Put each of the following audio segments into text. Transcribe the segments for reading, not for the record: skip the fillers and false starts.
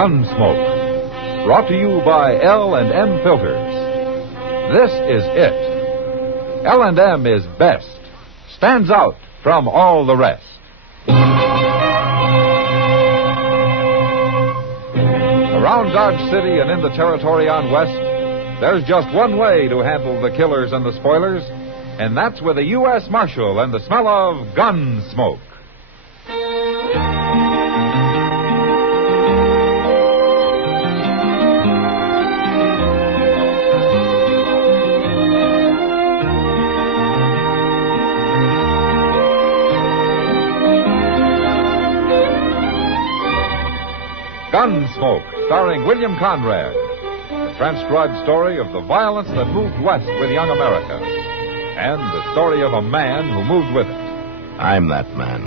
Gunsmoke. Brought to you by L&M Filters. This is it. L&M is best. Stands out from all the rest. Around Dodge City and in the territory on West, there's just one way to handle the killers and the spoilers, and that's with a U.S. Marshal and the smell of Gunsmoke. Gunsmoke, starring William Conrad. The transcribed story of the violence that moved west with young America. And the story of a man who moved with it. I'm that man.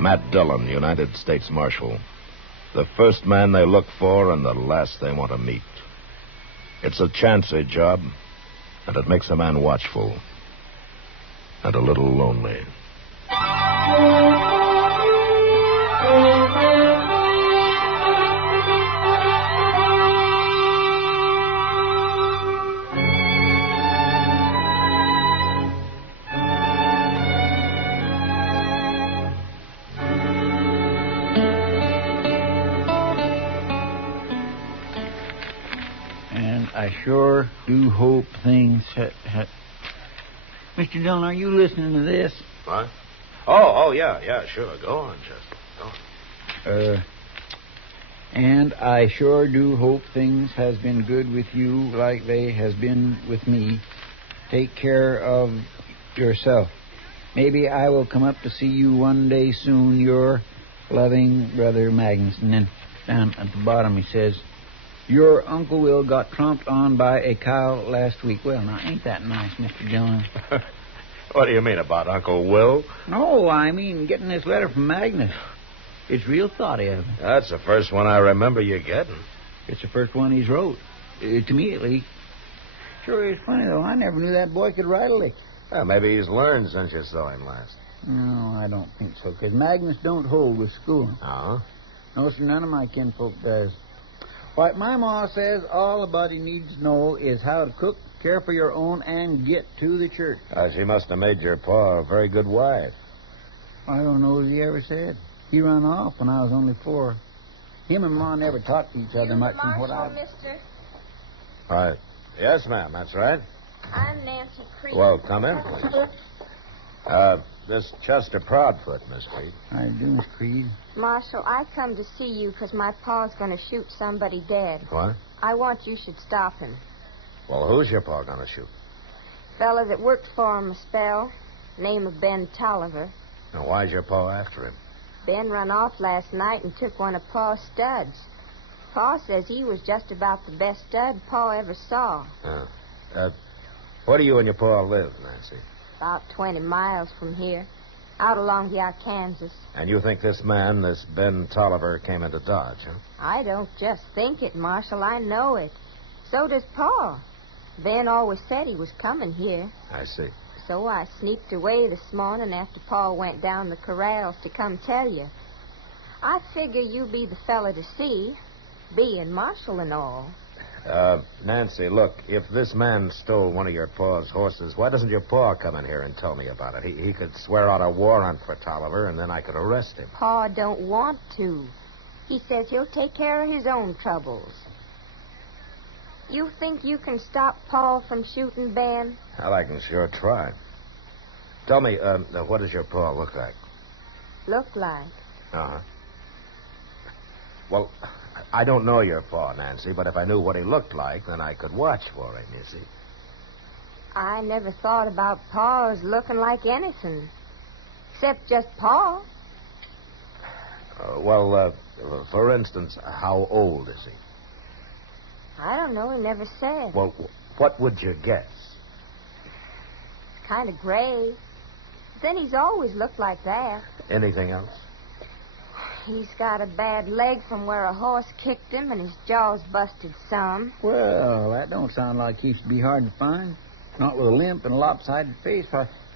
Matt Dillon, United States Marshal. The first man they look for and the last they want to meet. It's a chancy job, and it makes a man watchful. And a little lonely. I sure do hope things... Mr. Dillon, are you listening to this? What? Oh, yeah, sure. Go on, Chester. Go on. And I sure do hope things has been good with you like they has been with me. Take care of yourself. Maybe I will come up to see you one day soon. Your loving brother Magnus. And then down at the bottom he says... Your Uncle Will got tromped on by a cow last week. Well, now, ain't that nice, Mr. Dillon? What do you mean about Uncle Will? No, I mean getting this letter from Magnus. It's real thoughty of him. That's the first one I remember you getting. It's the first one he's wrote. To me, at least. Sure is funny, though. I never knew that boy could write a lick. Well, maybe he's learned since you saw him last. No, I don't think so, because Magnus don't hold with school. Oh? No, sir, none of my kinfolk does. Why, my ma says all a body needs to know is how to cook, care for your own, and get to the church. She must have made your pa a very good wife. I don't know as he ever said. He run off when I was only 4. Him and Ma never talked to each other much from what I... Mister? Right. Yes, ma'am, that's right. I'm Nancy Creed. Well, come in, please. This Chester Proudfoot, Miss Creed. How you doing, Miss Creed? Marshal, I come to see you because my pa's going to shoot somebody dead. What? I want you should stop him. Well, who's your pa going to shoot? Fella that worked for him a spell, name of Ben Toiver. Now, why's your pa after him? Ben run off last night and took one of Pa's studs. Pa says he was just about the best stud Pa ever saw. Where do you and your pa live, Nancy? About 20 miles from here, out along the Arkansas. And you think this man, this Ben Tolliver, came into Dodge, huh? I don't just think it, Marshal. I know it. So does Pa. Ben always said he was coming here. I see. So I sneaked away this morning after Pa went down the corrals to come tell you. I figure you be the fella to see, being Marshal and all. Nancy, look, if this man stole one of your pa's horses, why doesn't your pa come in here and tell me about it? He could swear out a warrant for Tolliver, and then I could arrest him. Pa don't want to. He says he'll take care of his own troubles. You think you can stop Pa from shooting Ben? Well, I can sure try. Tell me, what does your pa look like? Look like? Uh-huh. Well, I don't know your pa, Nancy, but if I knew what he looked like, then I could watch for him, you see. I never thought about Pa as looking like anything, except just Pa. For instance, how old is he? I don't know. He never said. Well, what would you guess? Kind of gray. Then he's always looked like that. Anything else? He's got a bad leg from where a horse kicked him, and his jaw's busted some. Well, that don't sound like he should be hard to find. Not with a limp and a lopsided face.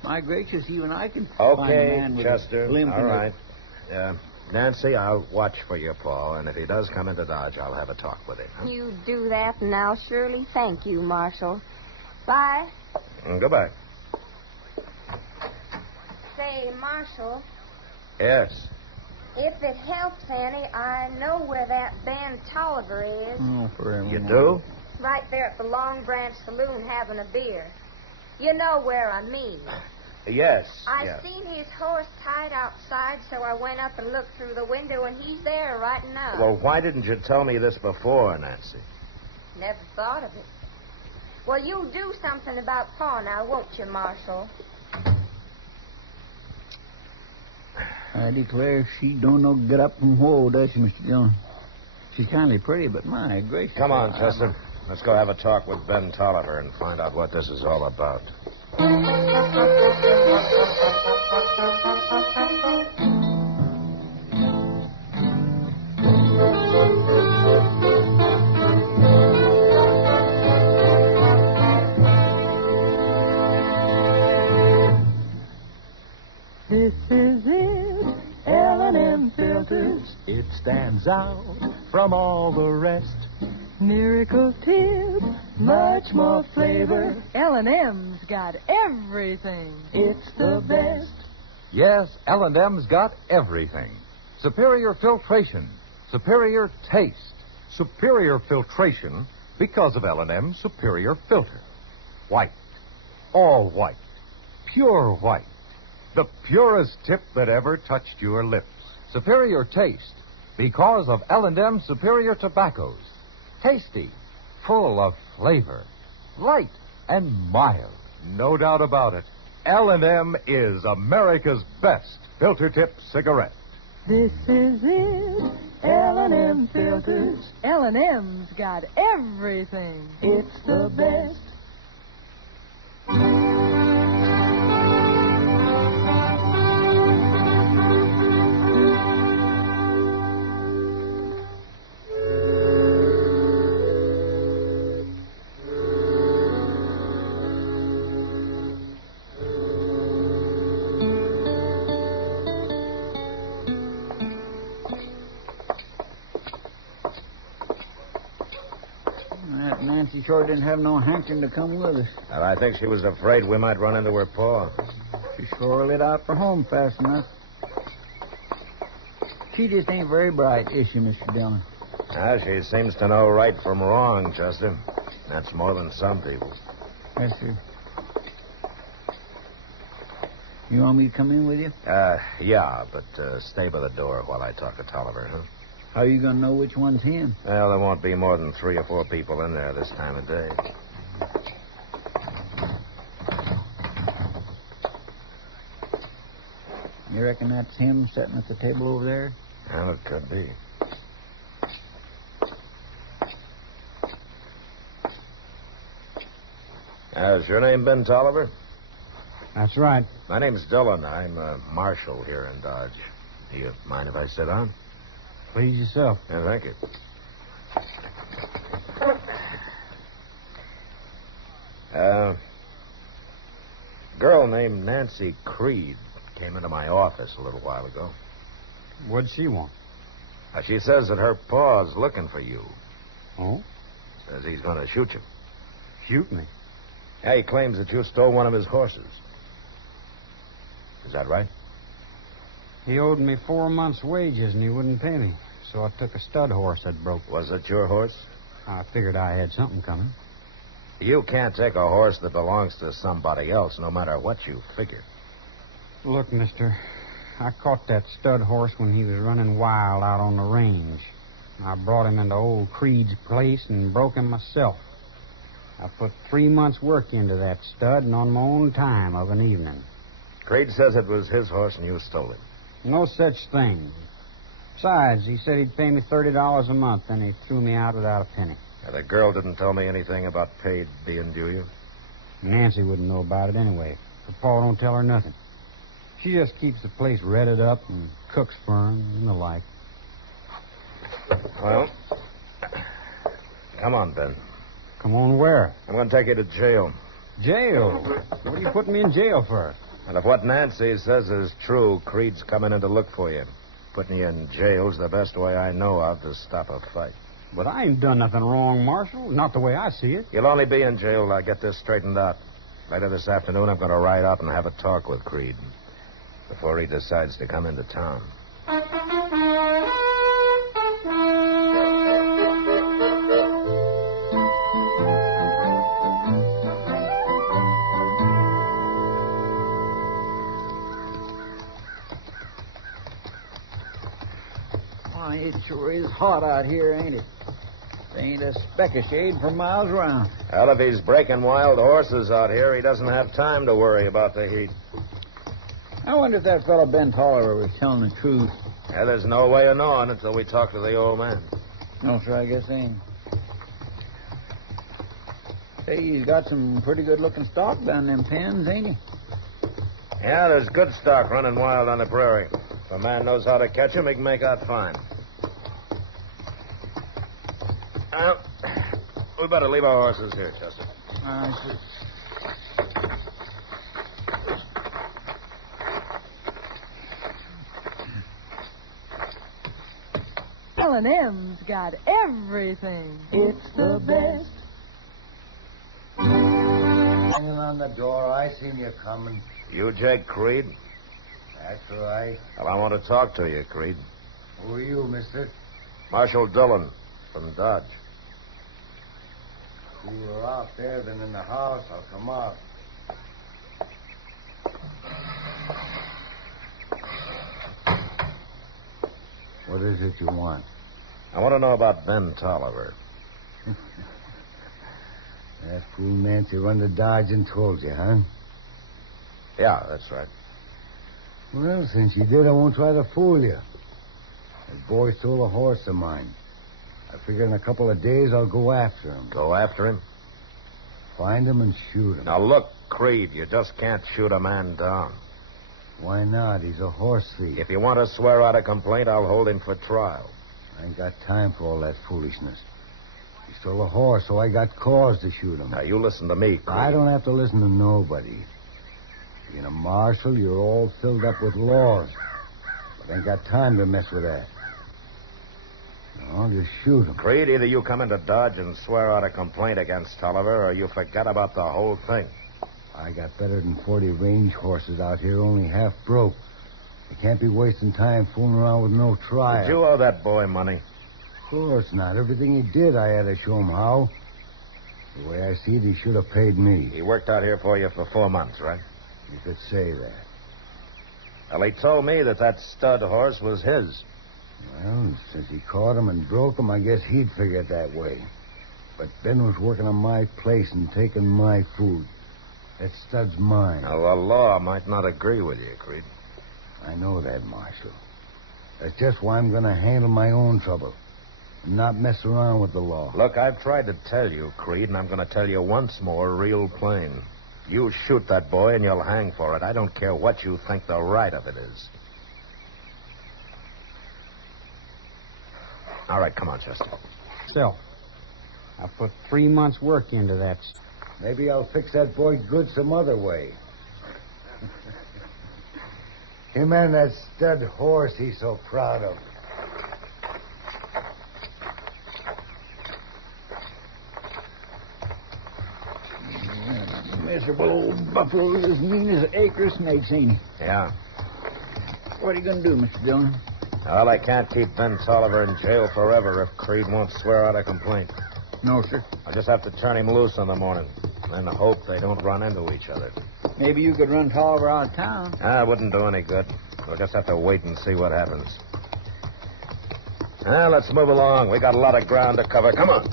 My gracious, even I can find a man with Chester. a limp. All right. Nancy, I'll watch for your Pa, and if he does come into Dodge, I'll have a talk with him. Huh? You do that, and I'll surely thank you, Marshal. Bye. Goodbye. Say, Marshal, Yes. if it helps any, I know where that Ben Toiver is. Oh, forever. You do? Right there at the Long Branch Saloon having a beer. You know where I mean. Yes. I seen his horse tied outside, so I went up and looked through the window, and he's there right now. Well, why didn't you tell me this before, Nancy? Never thought of it. Well, you'll do something about Pa now, won't you, Marshal? I declare she don't know get up from whoa, does she, Mr. Dillon? She's kindly pretty, but my gracious. Come on, Chester. Let's go have a talk with Ben Toiver and find out what this is all about. This is it, L&M filters. It stands out from all the rest. Miracle tip, much more flavor. L&M's got everything. It's the best. Yes, L&M's got everything. Superior filtration, superior taste. Superior filtration because of L&M's superior filter. White. All white. Pure white. The purest tip that ever touched your lips. Superior taste because of L&M's superior tobaccos. Tasty, full of flavor, light and mild. No doubt about it. L&M is America's best filter tip cigarette. This is it, L&M filters. L&M's got everything. It's the best. That Nancy sure didn't have no hankering to come with us. Well, I think she was afraid we might run into her Pa. She sure lit out for home fast enough. She just ain't very bright, is she, Mr. Dillon? She seems to know right from wrong, Chester. That's more than some people. Yes, sir. You want me to come in with you? Yeah, but stay by the door while I talk to Tolliver, huh? How you gonna know which one's him? Well, there won't be more than 3 or 4 people in there this time of day. You reckon that's him sitting at the table over there? Well, it could be. Is your name Ben Tolliver? That's right. My name's Dillon. I'm a marshal here in Dodge. Do you mind if I sit down? Please yourself. Yeah, thank you. Girl named Nancy Creed came into my office a little while ago. What'd she want? She says that her pa's looking for you. Oh? Says he's going to shoot you. Shoot me? Yeah, he claims that you stole one of his horses. Is that right? He owed me 4 months' wages and he wouldn't pay me. So I took a stud horse that broke. Was it your horse? I figured I had something coming. You can't take a horse that belongs to somebody else, no matter what you figure. Look, mister, I caught that stud horse when he was running wild out on the range. I brought him into old Creed's place and broke him myself. I put 3 months' work into that stud and on my own time of an evening. Creed says it was his horse and you stole it. No such thing. Besides, he said he'd pay me $30 a month, and he threw me out without a penny. Now, the girl didn't tell me anything about paid being due you? Nancy wouldn't know about it anyway. Her pa don't tell her nothing. She just keeps the place redded up and cooks for him and the like. Well, come on, Ben. Come on where? I'm going to take you to jail. Jail? What are you putting me in jail for? And if what Nancy says is true, Creed's coming in to look for you. Putting you in jail's the best way I know of to stop a fight. But I ain't done nothing wrong, Marshal. Not the way I see it. You'll only be in jail till I get this straightened out. Later this afternoon, I'm going to ride out and have a talk with Creed before he decides to come into town. Why, it sure is hot out here, ain't it? There ain't a speck of shade for miles around. Well, if he's breaking wild horses out here, he doesn't have time to worry about the heat. I wonder if that fellow Ben Toiver was telling the truth. Yeah, there's no way of knowing until we talk to the old man. No, sir, I guess they ain't. Say, he's got some pretty good-looking stock down them pens, ain't he? Yeah, there's good stock running wild on the prairie. If a man knows how to catch him, he can make out fine. Well, we better leave our horses here, Chester. All right, sir. L&M's got everything. It's the best. Hanging on the door. I seen you coming. You Jake Creed? That's right. Well, I want to talk to you, Creed. Who are you, mister? Marshal Dillon from Dodge. Cooler out there than in the house. I'll come out. What is it you want? I want to know about Ben Tolliver. That fool Nancy run to Dodge and told you, huh? Yeah, that's right. Well, since you did, I won't try to fool you. That boy stole a horse of mine. I figure in a couple of days I'll go after him. Go after him? Find him and shoot him. Now, look, Creed, you just can't shoot a man down. Why not? He's a horse thief. If you want to swear out a complaint, I'll hold him for trial. I ain't got time for all that foolishness. He stole a horse, so I got cause to shoot him. Now, you listen to me, Creed. I don't have to listen to nobody. Being a marshal, you're all filled up with laws. But I ain't got time to mess with that. No, just shoot him. Creed, either you come into Dodge and swear out a complaint against Tolliver, or you forget about the whole thing. I got better than 40 range horses out here, only half broke. You can't be wasting time fooling around with no trial. Did you owe that boy money? Of course not. Everything he did, I had to show him how. The way I see it, he should have paid me. He worked out here for you for 4 months, right? You could say that. Well, he told me that stud horse was his. Well, since he caught him and broke him, I guess he'd figure it that way. But Ben was working on my place and taking my food. That stud's mine. Now, the law might not agree with you, Creed. I know that, Marshal. That's just why I'm going to handle my own trouble and not mess around with the law. Look, I've tried to tell you, Creed, and I'm going to tell you once more real plain. You shoot that boy and you'll hang for it. I don't care what you think the right of it is. All right, come on, Chester. Still, I put 3 months' work into that. Maybe I'll fix that boy good some other way. Him and that stud horse he's so proud of. Miserable old buffalo's as mean as an acre of snakes, ain't he? Yeah. What are you going to do, Mr. Dillon? Well, I can't keep Ben Tolliver in jail forever if Creed won't swear out a complaint. No, sir. I'll just have to turn him loose in the morning and then hope they don't run into each other. Maybe you could run Tolliver out of town. It wouldn't do any good. We'll just have to wait and see what happens. Well, let's move along. We got a lot of ground to cover. Come on.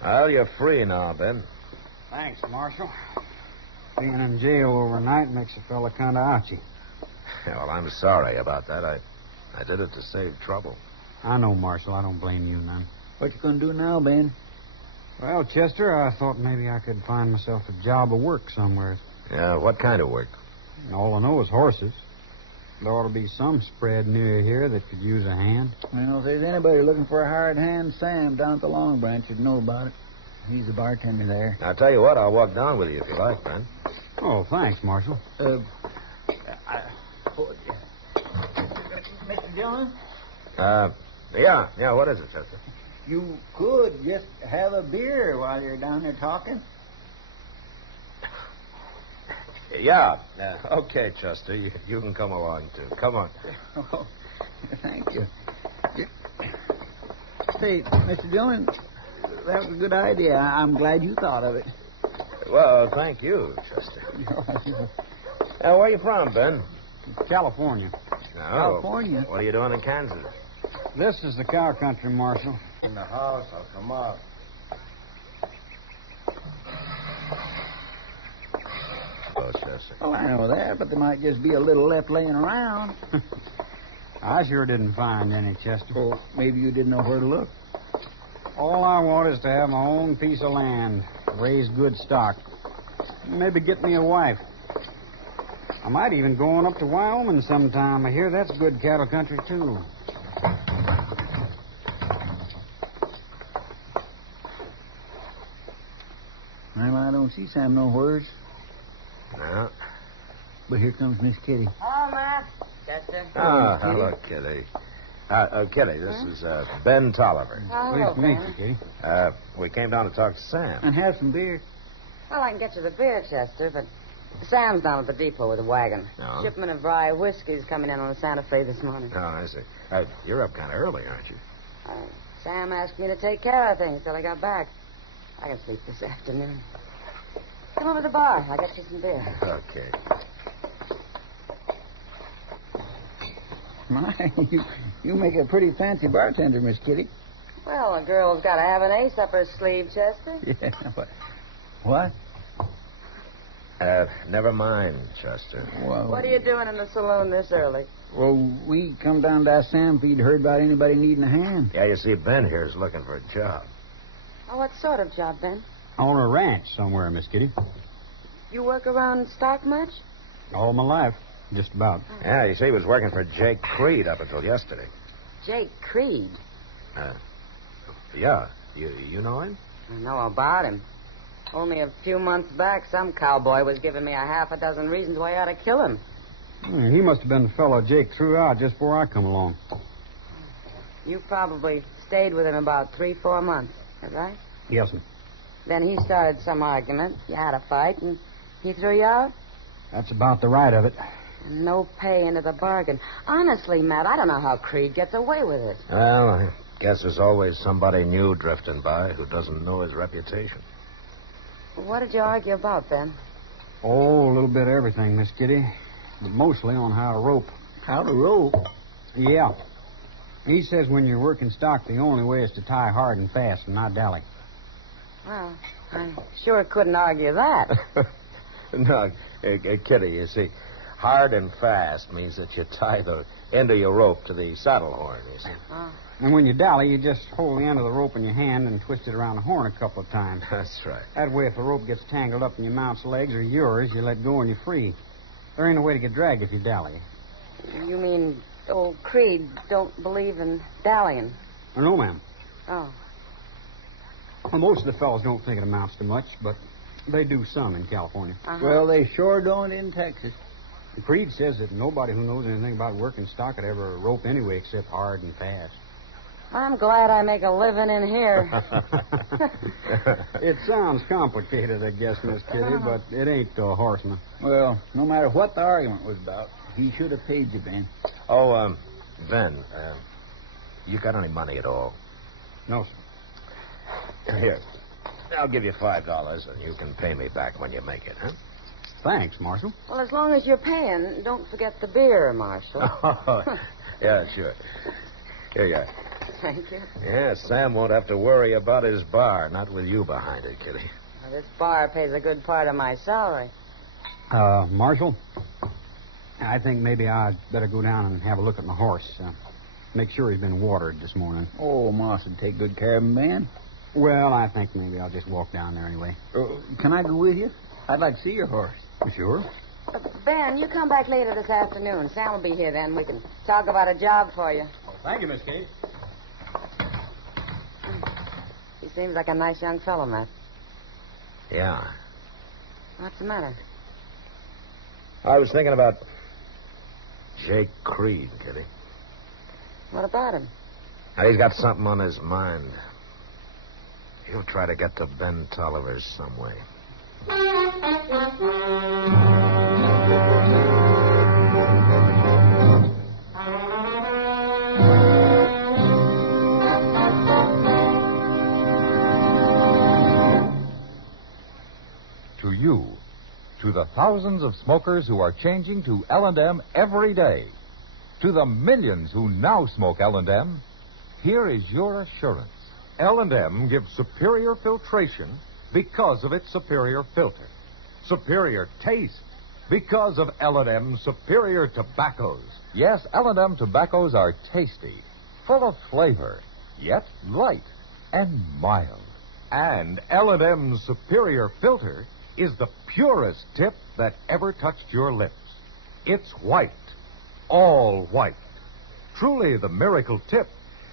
Well, you're free now, Ben. Thanks, Marshal. Being in jail overnight makes a fella kind of ouchy. Yeah, well, I'm sorry about that. I did it to save trouble. I know, Marshal. I don't blame you none. What you going to do now, Ben? Well, Chester, I thought maybe I could find myself a job of work somewhere. Yeah, what kind of work? All I know is horses. There ought to be some spread near here that could use a hand. Well, if there's anybody looking for a hired hand, Sam down at the Long Branch would know about it. He's the bartender there. I'll tell you what, I'll walk down with you if you like, Ben. Oh, thanks, Marshal. Mr. Dillon? Yeah, what is it, Chester? You could just have a beer while you're down there talking. Yeah. Okay, Chester, you can come along, too. Come on. Oh, thank you. Say, Mr. Dillon, that was a good idea. I'm glad you thought of it. Well, thank you, Chester. Where are you from, Ben? California. Oh, California? What are you doing in Kansas? This is the cow country, Marshal. In the house, I'll come out. Oh, Chester. Oh, I know that, but there might just be a little left laying around. I sure didn't find any, Chester. Well, maybe you didn't know where to look. All I want is to have my own piece of land, raise good stock, maybe get me a wife. I might even go on up to Wyoming sometime. I hear that's good cattle country, too. Well, I don't see Sam nowheres. No. But here comes Miss Kitty. Oh, Matt. Chester. Oh, hello, Kitty. Kitty, this is Ben Tollivers. Pleased to meet you, Kitty. We came down to talk to Sam. And have some beer. Well, I can get you the beer, Chester, but Sam's down at the depot with a wagon. Oh. Shipment of rye whiskey's coming in on the Santa Fe this morning. Oh, I see. You're up kind of early, aren't you? Sam asked me to take care of things till I got back. I can sleep this afternoon. Come over to the bar. I'll get you some beer. Okay. My, you make a pretty fancy bartender, Miss Kitty. Well, a girl's got to have an ace up her sleeve, Chester. Yeah, but... What? Never mind, Chester. Well, What are you doing in the saloon this early? Well, we come down to ask Sam if he'd heard about anybody needing a hand. Yeah, you see, Ben here is looking for a job. Oh, what sort of job, Ben? On a ranch somewhere, Miss Kitty. You work around stock much? All my life, just about. Yeah, you see, he was working for Jake Creed up until yesterday. Jake Creed. Yeah. You know him? I know about him. Only a few months back, some cowboy was giving me a half a dozen reasons why I ought to kill him. He must have been the fellow Jake threw out just before I come along. You probably stayed with him about 3-4 months, is that right? Yes, sir. Then he started some argument. You had a fight, and he threw you out? That's about the right of it. And no pay into the bargain. Honestly, Matt, I don't know how Creed gets away with it. Well, I guess there's always somebody new drifting by who doesn't know his reputation. What did you argue about, then? Oh, a little bit of everything, Miss Kitty. But mostly on how to rope. How to rope? Yeah. He says when you're working stock, the only way is to tie hard and fast and not dally. Well, I sure couldn't argue that. No, Kitty, you see, hard and fast means that you tie the end of your rope to the saddle horn, you see. Oh. And when you dally, you just hold the end of the rope in your hand and twist it around the horn a couple of times. That's right. That way, if the rope gets tangled up in your mount's legs or yours, you let go and you're free. There ain't a way to get dragged if you dally. You mean old Creed don't believe in dallying? No, ma'am. Oh. Well, most of the fellows don't think it amounts to much, but they do some in California. Uh-huh. Well, they sure don't in Texas. Creed says that nobody who knows anything about working stock could ever rope anyway except hard and fast. I'm glad I make a living in here. It sounds complicated, I guess, Miss Kitty, but it ain't to a horseman. Well, no matter what the argument was about, he should have paid you, Ben. Oh, Ben, you got any money at all? No, sir. Here. I'll give you $5, and you can pay me back when you make it, huh? Thanks, Marshal. Well, as long as you're paying, don't forget the beer, Marshal. Yeah, sure. Here you are. Thank you. Yeah, Sam won't have to worry about his bar, not with you behind it, Kitty. Well, this bar pays a good part of my salary. Marshal, I think maybe I'd better go down and have a look at my horse. Make sure he's been watered this morning. Oh, Moss would take good care of him, Ben. Well, I think maybe I'll just walk down there anyway. Can I go with you? I'd like to see your horse. Sure. Ben, you come back later this afternoon. Sam will be here then. We can talk about a job for you. Oh, thank you, Miss Kate. He seems like a nice young fellow, Matt. Yeah. What's the matter? I was thinking about Jake Creed, Kitty. What about him? Now, he's got something on his mind. He'll try to get to Ben Tollivers some way. To you, to the thousands of smokers who are changing to L&M every day, to the millions who now smoke L&M, here is your assurance. L&M gives superior filtration because of its superior filter. Superior taste because of L&M's superior tobaccos. Yes, L&M tobaccos are tasty, full of flavor, yet light and mild. And L&M's superior filter is the purest tip that ever touched your lips. It's white, all white. Truly the miracle tip,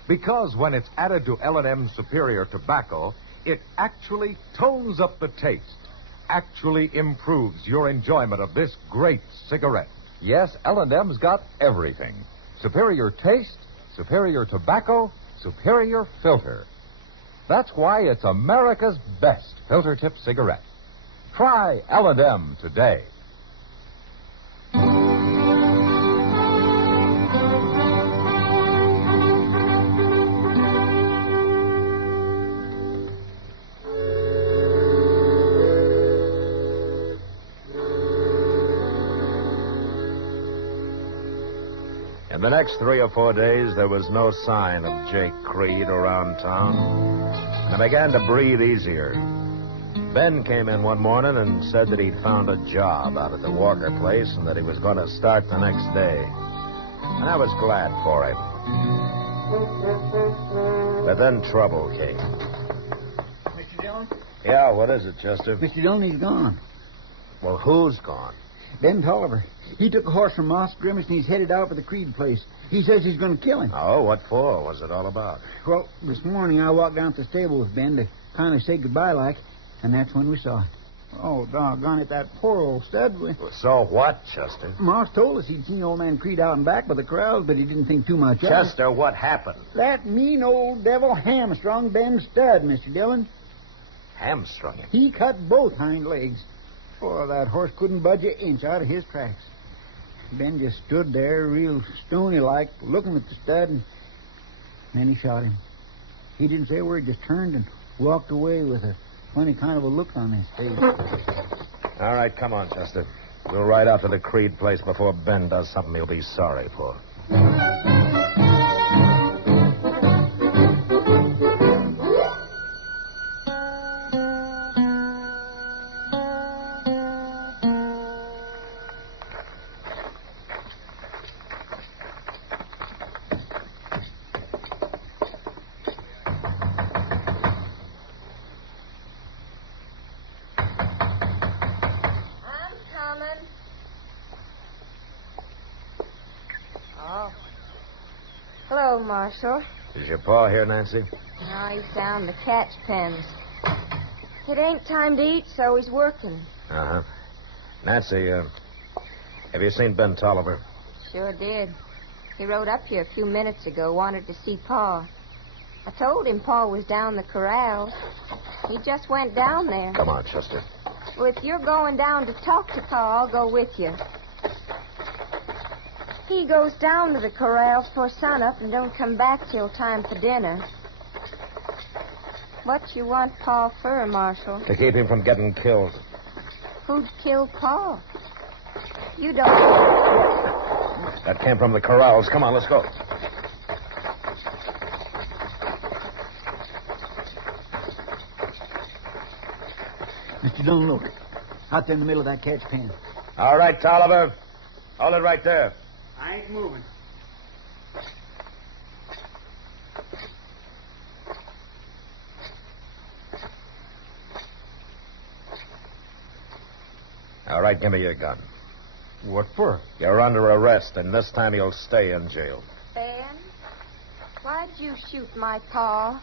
because when it's added to L&M's superior tobacco, it actually tones up the taste, actually improves your enjoyment of this great cigarette. Yes, L&M's got everything. Superior taste, superior tobacco, superior filter. That's why it's America's best filter tip cigarette. Try L&M today. In the next 3 or 4 days, there was no sign of Jake Creed around town. And I began to breathe easier. Ben came in one morning and said that he'd found a job out at the Walker place and that he was going to start the next day. And I was glad for him. But then trouble came. Mr. Dillon? Yeah, what is it, Chester? Mr. Dillon, he's gone. Well, who's gone? Ben Tolliver. He took a horse from Moss Grimace and he's headed out for the Creed place. He says he's going to kill him. Oh, what for? What's it all about? Well, this morning I walked down to the stable with Ben to kind of say goodbye like, and that's when we saw it. Oh, doggone it, that poor old stud. So what, Chester? Moss told us he'd seen old man Creed out and back by the corrals, but he didn't think too much of it. Chester, what happened? That mean old devil hamstrung Ben's stud, Mr. Dillon. Hamstrung him? He cut both hind legs. Oh, that horse couldn't budge an inch out of his tracks. Ben just stood there, real stony-like, looking at the stud, and then he shot him. He didn't say a word, just turned and walked away with a funny kind of a look on his face. All right, come on, Chester. We'll ride out to the Creed place before Ben does something he'll be sorry for. Hello, Marshal. Is your pa here, Nancy? No, he's down the catch pens. It ain't time to eat, so he's working. Uh-huh. Nancy, have you seen Ben Tolliver? Sure did. He rode up here a few minutes ago, wanted to see Pa. I told him Pa was down the corrals. He just went down there. Come on, Chester. Well, if you're going down to talk to Pa, I'll go with you. He goes down to the corrals for sunup and don't come back till time for dinner. What you want Pa for, Marshal? To keep him from getting killed. Who'd kill Pa? You don't... That came from the corrals. Come on, let's go. Mr. Dillon, look. Out there in the middle of that catch pen. All right, Tolliver. Hold it right there. I ain't moving. All right, give me your gun. What for? You're under arrest, and this time you'll stay in jail. Ben, why'd you shoot my pa?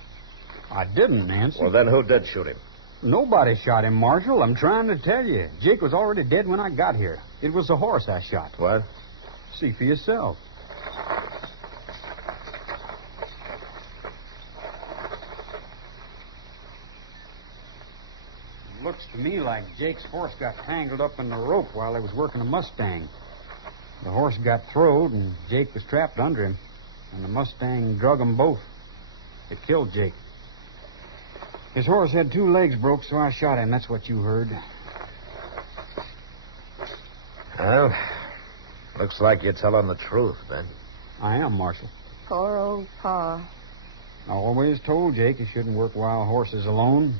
I didn't, Nancy. Well, then who did shoot him? Nobody shot him, Marshal. I'm trying to tell you. Jake was already dead when I got here. It was the horse I shot. What? See for yourself. Looks to me like Jake's horse got tangled up in the rope while he was working a Mustang. The horse got throwed, and Jake was trapped under him. And the Mustang drug them both. It killed Jake. His horse had 2 legs broke, so I shot him. That's what you heard. Well, looks like you're telling the truth, Ben. I am, Marshal. Poor old pa. I always told Jake he shouldn't work wild horses alone.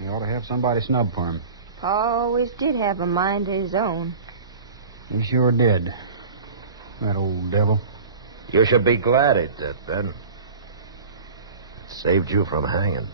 He ought to have somebody snub for him. Pa always did have a mind of his own. He sure did. That old devil. You should be glad it did, Ben. It saved you from hanging.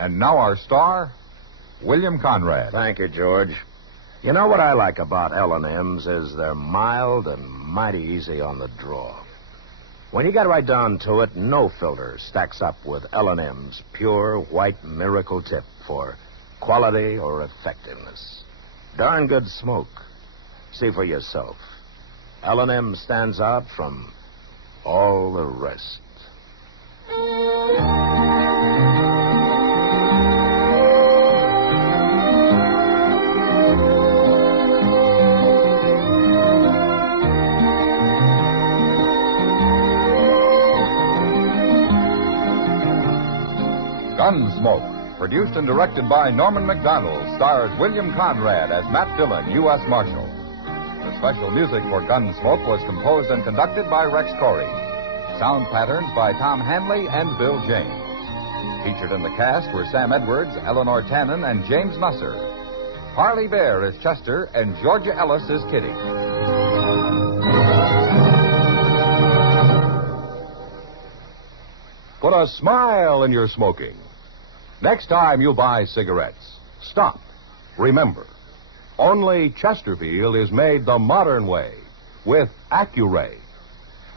And now our star, William Conrad. Thank you, George. You know what I like about L&M's is they're mild and mighty easy on the draw. When you get right down to it, no filter stacks up with L&M's pure white miracle tip for quality or effectiveness. Darn good smoke. See for yourself. L&M stands out from all the rest. Gunsmoke, produced and directed by Norman Macdonnell, stars William Conrad as Matt Dillon, U.S. Marshal. The special music for Gunsmoke was composed and conducted by Rex Corey. Sound patterns by Tom Hanley and Bill James. Featured in the cast were Sam Edwards, Eleanor Tannen, and James Musser. Harley Bear is Chester, and Georgia Ellis is Kitty. Put a smile in your smoking. Next time you buy cigarettes, stop. Remember, only Chesterfield is made the modern way with Accuray.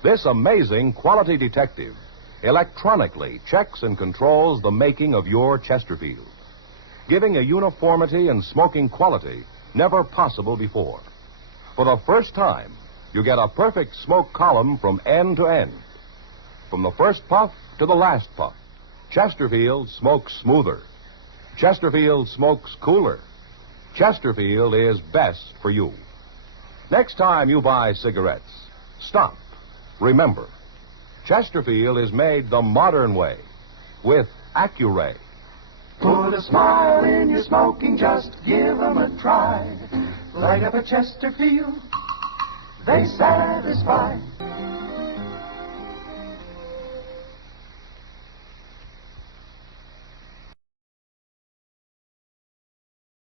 This amazing quality detective electronically checks and controls the making of your Chesterfield, giving a uniformity and smoking quality never possible before. For the first time, you get a perfect smoke column from end to end. From the first puff to the last puff, Chesterfield smokes smoother. Chesterfield smokes cooler. Chesterfield is best for you. Next time you buy cigarettes, stop. Remember, Chesterfield is made the modern way with Accuray. Put a smile in your smoking, just give 'em a try. Light up a Chesterfield, they satisfy.